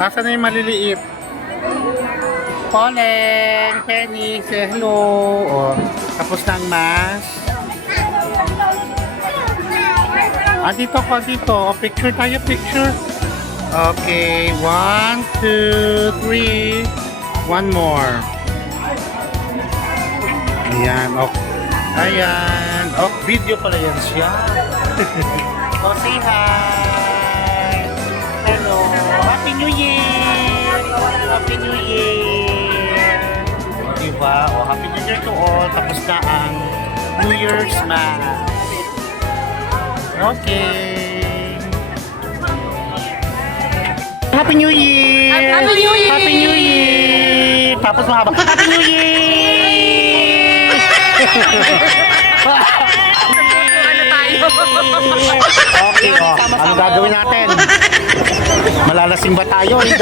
Nasaan na yung maliliit? Poleng, Penny, say hello. Oh, tapos na ang mass. Dito ko, dito. Picture tayo, picture. Okay, 1, 2, 3. One more. Ayan, okay. Ayan. Oh, video pala yan siya. Oh, say hi. Hello. Happy New Year. Happy New Year. Diba? Oh, Happy New Year to all. Tapos na ang New Year's Mass. Okay. Happy New Year! Happy New Year! Happy New Year! Tapos mahaba. Happy New Year! Ano tayo? Okay, oh. Ano gagawin natin? Malalasing ba tayo? Hindi.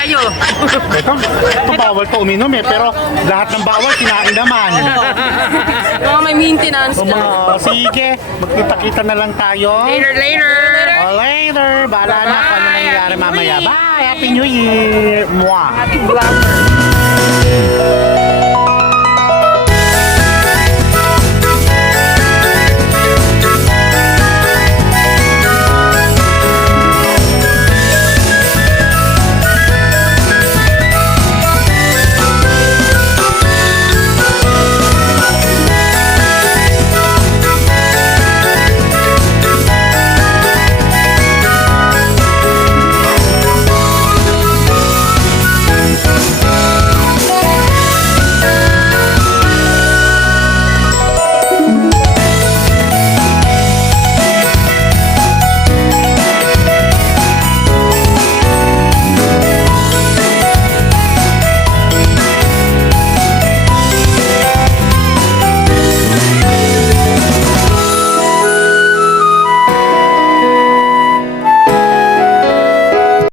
Kayo. Ito bawal to uminom eh, pero lahat ng bawal kinain naman. Mga may maintenance na. Sige, magkita-kita na lang tayo. Later. Oh, later. Bahala na kung ano nangyayari mamaya. Bye! Happy New Year! Mwah! Happy vlogger.